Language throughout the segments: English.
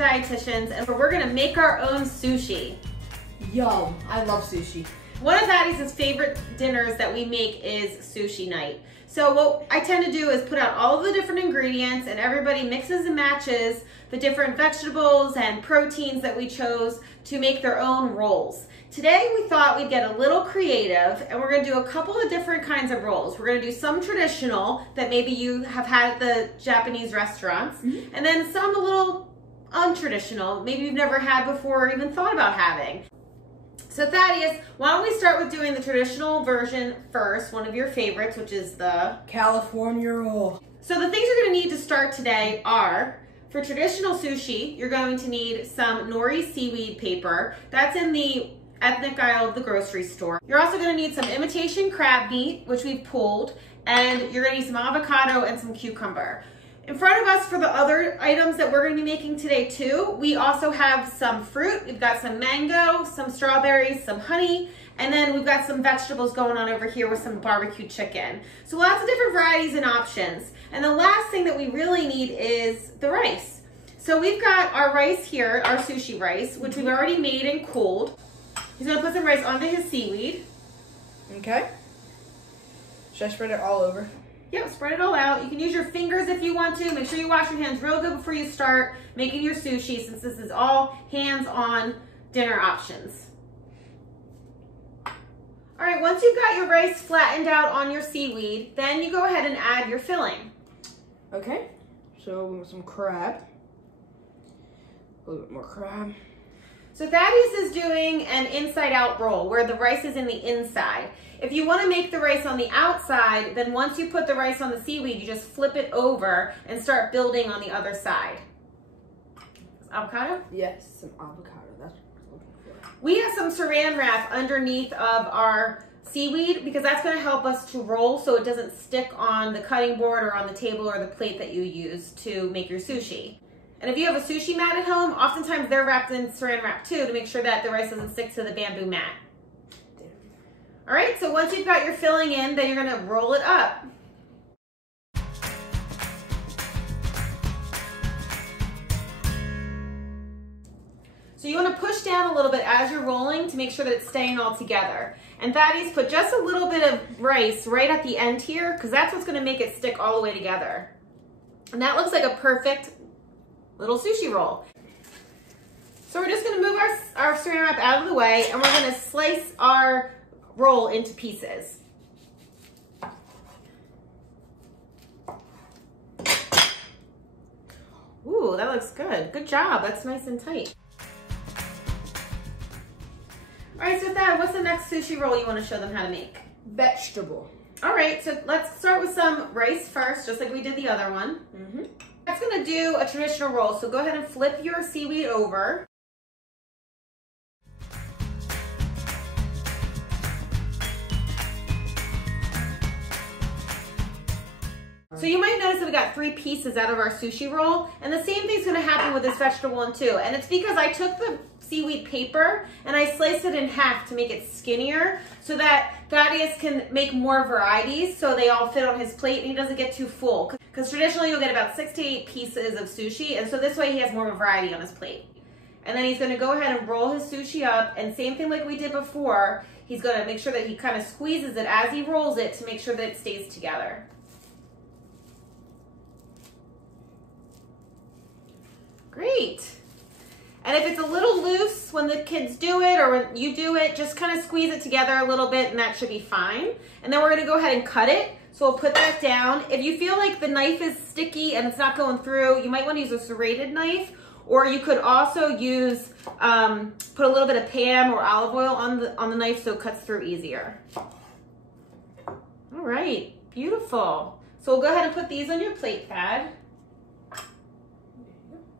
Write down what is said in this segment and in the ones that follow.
dietitians, and we're gonna make our own sushi. Yum, I love sushi. One of Thaddeus' favorite dinners that we make is sushi night. So what I tend to do is put out all of the different ingredients and everybody mixes and matches the different vegetables and proteins that we chose to make their own rolls. Today we thought we'd get a little creative and we're gonna do a couple of different kinds of rolls. We're gonna do some traditional that maybe you have had at the Japanese restaurants, and then some a little untraditional, maybe you've never had before or even thought about having. So Thaddeus, why don't we start with doing the traditional version first, one of your favorites, which is the California roll. So the things you're gonna need to start today are, for traditional sushi, you're going to need some nori seaweed paper. That's in the ethnic aisle of the grocery store. You're also gonna need some imitation crab meat, which we've pulled, and you're gonna need some avocado and some cucumber. In front of us for the other items that we're gonna be making today too, we also have some fruit. We've got some mango, some strawberries, some honey, and then we've got some vegetables going on over here with some barbecue chicken. So lots of different varieties and options. And the last thing that we really need is the rice. So we've got our rice here, our sushi rice, which we've already made and cooled. He's gonna put some rice onto his seaweed. Okay. Should I spread it all over? Yep, spread it all out. You can use your fingers if you want to. Make sure you wash your hands real good before you start making your sushi, since this is all hands-on dinner options. All right, once you've got your rice flattened out on your seaweed, then you go ahead and add your filling. Okay, so we want some crab. A little bit more crab. So Thaddeus is doing an inside-out roll where the rice is in the inside. If you want to make the rice on the outside, then once you put the rice on the seaweed, you just flip it over and start building on the other side. Avocado? Yes, some avocado. That's what I'm looking for. We have some saran wrap underneath of our seaweed because that's going to help us to roll so it doesn't stick on the cutting board or on the table or the plate that you use to make your sushi. And if you have a sushi mat at home, oftentimes they're wrapped in saran wrap too to make sure that the rice doesn't stick to the bamboo mat. All right, so once you've got your filling in, then you're gonna roll it up. So you wanna push down a little bit as you're rolling to make sure that it's staying all together. And Thaddeus, put just a little bit of rice right at the end here because that's what's gonna make it stick all the way together. And that looks like a perfect little sushi roll. So we're just gonna move our saran wrap out of the way and we're gonna slice our roll into pieces. Ooh, that looks good. Good job. That's nice and tight. All right, so Thad, what's the next sushi roll you want to show them how to make? Vegetable. All right, so let's start with some rice first, just like we did the other one. That's gonna do a traditional roll, so go ahead and flip your seaweed over. So you might notice that we got 3 pieces out of our sushi roll, and the same thing's gonna happen with this vegetable one too. And it's because I took the seaweed paper and I sliced it in half to make it skinnier so that Thaddeus can make more varieties so they all fit on his plate and he doesn't get too full. Because traditionally you'll get about 6 to 8 pieces of sushi, and so this way he has more of a variety on his plate. And then he's gonna go ahead and roll his sushi up, and same thing like we did before, he's gonna make sure that he kind of squeezes it as he rolls it to make sure that it stays together. Great. And if it's a little loose when the kids do it or when you do it, just kind of squeeze it together a little bit and that should be fine. And then we're gonna go ahead and cut it. So we'll put that down. If you feel like the knife is sticky and it's not going through, you might want to use a serrated knife, or you could also use, put a little bit of Pam or olive oil on the knife so it cuts through easier. All right, beautiful. So we'll go ahead and put these on your plate, Thad.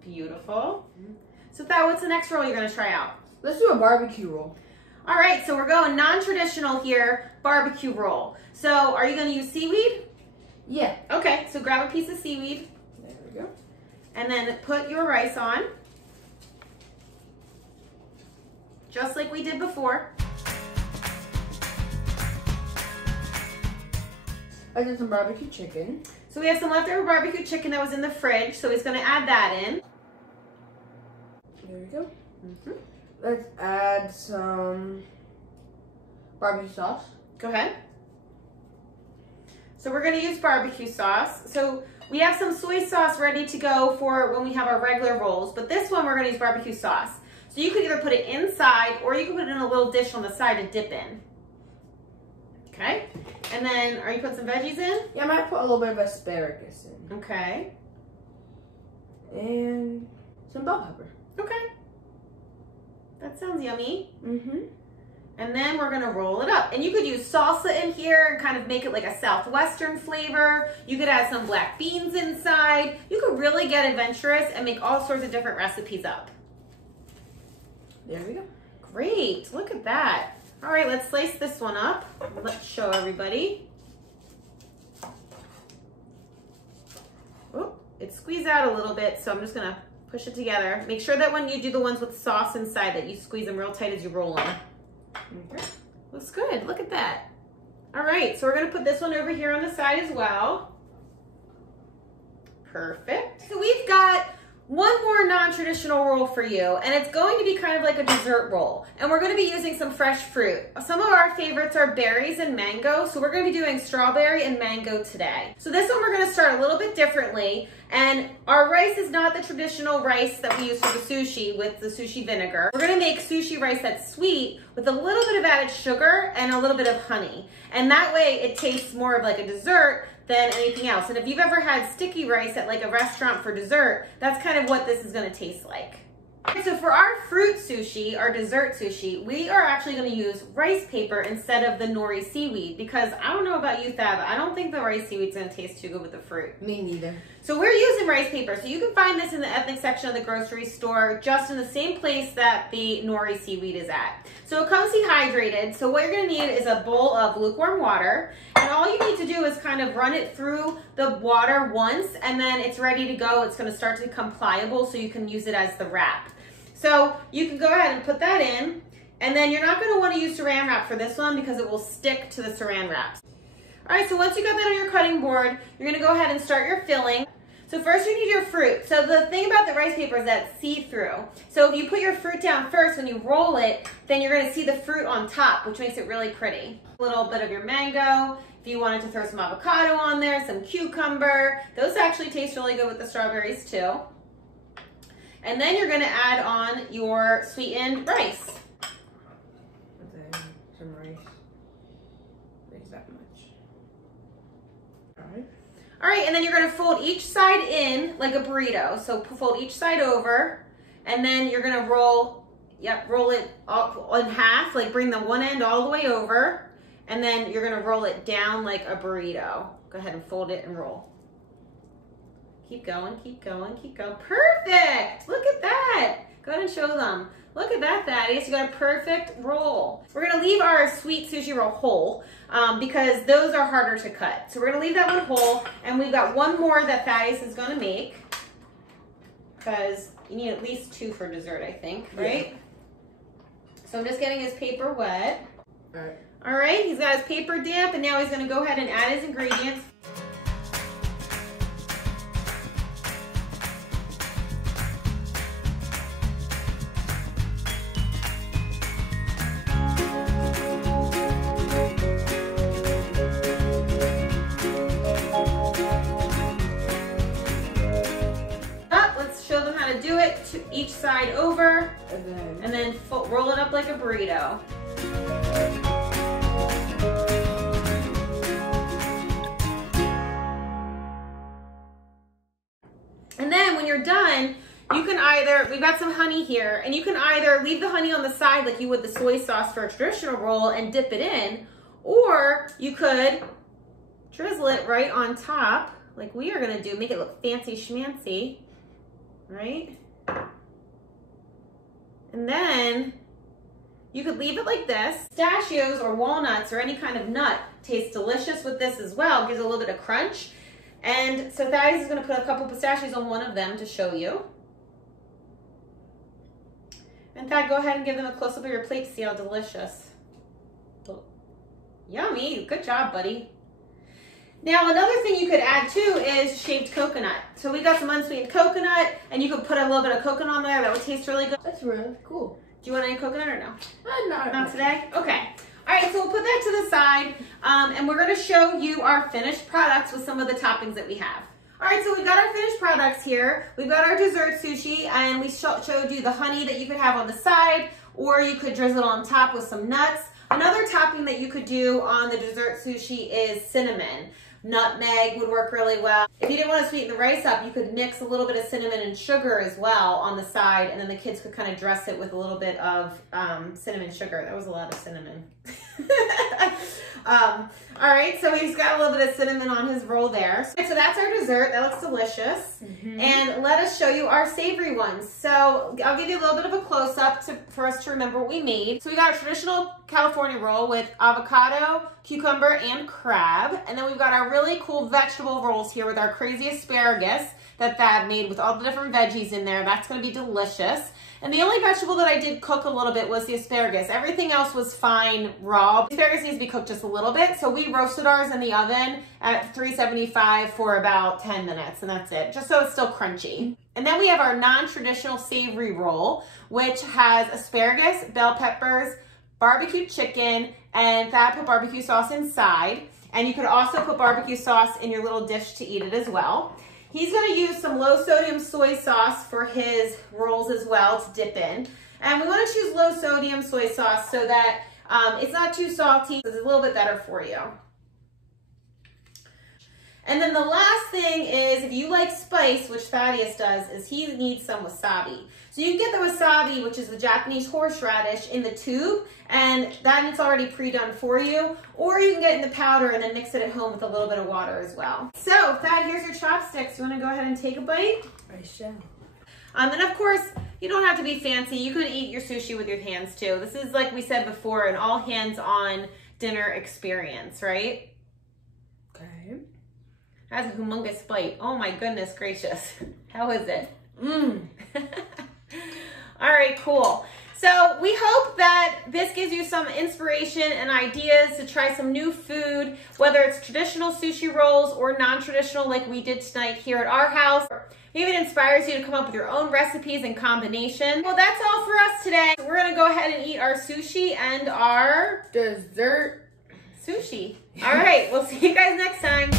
Beautiful. So Thad, what's the next roll you're gonna try out? Let's do a barbecue roll. All right, so we're going non-traditional here, barbecue roll. So are you gonna use seaweed? Yeah. Okay, so grab a piece of seaweed. There we go. And then put your rice on. Just like we did before. I did some barbecue chicken. So we have some leftover barbecue chicken that was in the fridge, so he's gonna add that in. go. Let's add some barbecue sauce. Go ahead. So we're gonna use barbecue sauce. So we have some soy sauce ready to go for when we have our regular rolls, but this one we're gonna use barbecue sauce. So you could either put it inside or you can put it in a little dish on the side to dip in. Okay, and then are you putting some veggies in? Yeah, I might put a little bit of asparagus in. Okay. And some bell pepper. Okay. That sounds yummy. Mm-hmm. And then we're gonna roll it up. And you could use salsa in here and kind of make it like a Southwestern flavor. You could add some black beans inside. You could really get adventurous and make all sorts of different recipes up. There we go. Great, look at that. All right, let's slice this one up. Let's show everybody. Oh, it squeezed out a little bit, so I'm just gonna push it together. Make sure that when you do the ones with sauce inside that you squeeze them real tight as you roll them. Okay. Looks good, look at that. All right, so we're gonna put this one over here on the side as well. Perfect. So we've got one more non-traditional roll for you, and it's going to be kind of like a dessert roll. And we're gonna be using some fresh fruit. Some of our favorites are berries and mango, so we're gonna be doing strawberry and mango today. So this one we're gonna start a little bit differently, and our rice is not the traditional rice that we use for the sushi with the sushi vinegar. We're gonna make sushi rice that's sweet with a little bit of added sugar and a little bit of honey. And that way it tastes more of like a dessert than anything else. And if you've ever had sticky rice at like a restaurant for dessert, that's kind of what this is gonna taste like. So for our fruit sushi, our dessert sushi, we are actually gonna use rice paper instead of the nori seaweed, because I don't know about you, Thad, but I don't think the rice seaweed's gonna taste too good with the fruit. Me neither. So we're using rice paper. So you can find this in the ethnic section of the grocery store, just in the same place that the nori seaweed is at. So it comes dehydrated. So what you're gonna need is a bowl of lukewarm water. And all you need to do is kind of run it through the water once, and then it's ready to go. It's gonna start to become pliable so you can use it as the wrap. So you can go ahead and put that in, and then you're not gonna wanna use saran wrap for this one because it will stick to the saran wraps. All right, so once you got that on your cutting board, you're gonna go ahead and start your filling. So first you need your fruit. So the thing about the rice paper is that it's see-through. So if you put your fruit down first, when you roll it, then you're gonna see the fruit on top, which makes it really pretty. A little bit of your mango. If you wanted to throw some avocado on there, some cucumber. Those actually taste really good with the strawberries too. And then you're gonna add on your sweetened rice. And then some rice. Makes that much. All right, and then you're gonna fold each side in like a burrito. So fold each side over, and then you're gonna roll it up in half, like bring the one end all the way over, and then you're gonna roll it down like a burrito. Go ahead and fold it and roll. Keep going, keep going, keep going. Perfect, look at that. Go ahead and show them. Look at that, Thaddeus, you got a perfect roll. We're gonna leave our sweet sushi roll whole because those are harder to cut. So we're gonna leave that one whole, and we've got one more that Thaddeus is gonna make, because you need at least 2 for dessert, I think, right? Yeah. So I'm just getting his paper wet. All right. All right, he's got his paper damp, and now he's gonna go ahead and add his ingredients. Do it to each side over, and then roll it up like a burrito. And then when you're done, you can either, we've got some honey here, and you can either leave the honey on the side like you would the soy sauce for a traditional roll and dip it in, or you could drizzle it right on top like we are gonna do, make it look fancy schmancy. Right? And then you could leave it like this. Pistachios or walnuts or any kind of nut tastes delicious with this as well. Gives a little bit of crunch. And so Thaddeus is going to put a couple pistachios on one of them to show you. And Thad, go ahead and give them a close-up of your plate to see how delicious. Yummy. Good job, buddy. Now, another thing you could add too is shaved coconut. So we got some unsweetened coconut, and you could put a little bit of coconut on there. That would taste really good. That's really cool. Do you want any coconut or no? Not today? Okay. All right, so we'll put that to the side, and we're gonna show you our finished products with some of the toppings that we have. All right, so we've got our finished products here. We've got our dessert sushi, and we showed you the honey that you could have on the side, or you could drizzle it on top with some nuts. Another topping that you could do on the dessert sushi is cinnamon. Nutmeg would work really well. If you didn't want to sweeten the rice up, you could mix a little bit of cinnamon and sugar as well on the side, and then the kids could kind of dress it with a little bit of cinnamon sugar. That was a lot of cinnamon. All right, so he's got a little bit of cinnamon on his roll there. So that's our dessert. That looks delicious. And let us show you our savory ones. So I'll give you a little bit of a close-up for us to remember what we made. So we got a traditional California roll with avocado, cucumber, and crab. And then we've got our really cool vegetable rolls here with our crazy asparagus that Thad made with all the different veggies in there. That's going to be delicious. And the only vegetable that I did cook a little bit was the asparagus. Everything else was fine raw. The asparagus needs to be cooked just a little bit. So we roasted ours in the oven at 375 for about 10 minutes, and that's it, just so it's still crunchy. And then we have our non-traditional savory roll, which has asparagus, bell peppers, barbecue chicken, and Thad put barbecue sauce inside. And you could also put barbecue sauce in your little dish to eat it as well. He's going to use some low sodium soy sauce for his rolls as well to dip in. And we want to choose low sodium soy sauce so that it's not too salty. It's a little bit better for you. And then the last thing is, if you like spice, which Thaddeus does, is he needs some wasabi. So you can get the wasabi, which is the Japanese horseradish, in the tube, and that it's already pre-done for you. Or you can get it in the powder and then mix it at home with a little bit of water as well. So, Thad, here's your chopsticks. You want to go ahead and take a bite? I shall. And of course, you don't have to be fancy. You can eat your sushi with your hands too. This is, like we said before, an all hands-on dinner experience, right? Okay. That's a humongous bite. Oh my goodness gracious. How is it? All right, cool. So we hope that this gives you some inspiration and ideas to try some new food, whether it's traditional sushi rolls or non-traditional like we did tonight here at our house. Maybe it inspires you to come up with your own recipes and combination. Well, that's all for us today. We're gonna go ahead and eat our sushi and our dessert sushi. All right, we'll see you guys next time.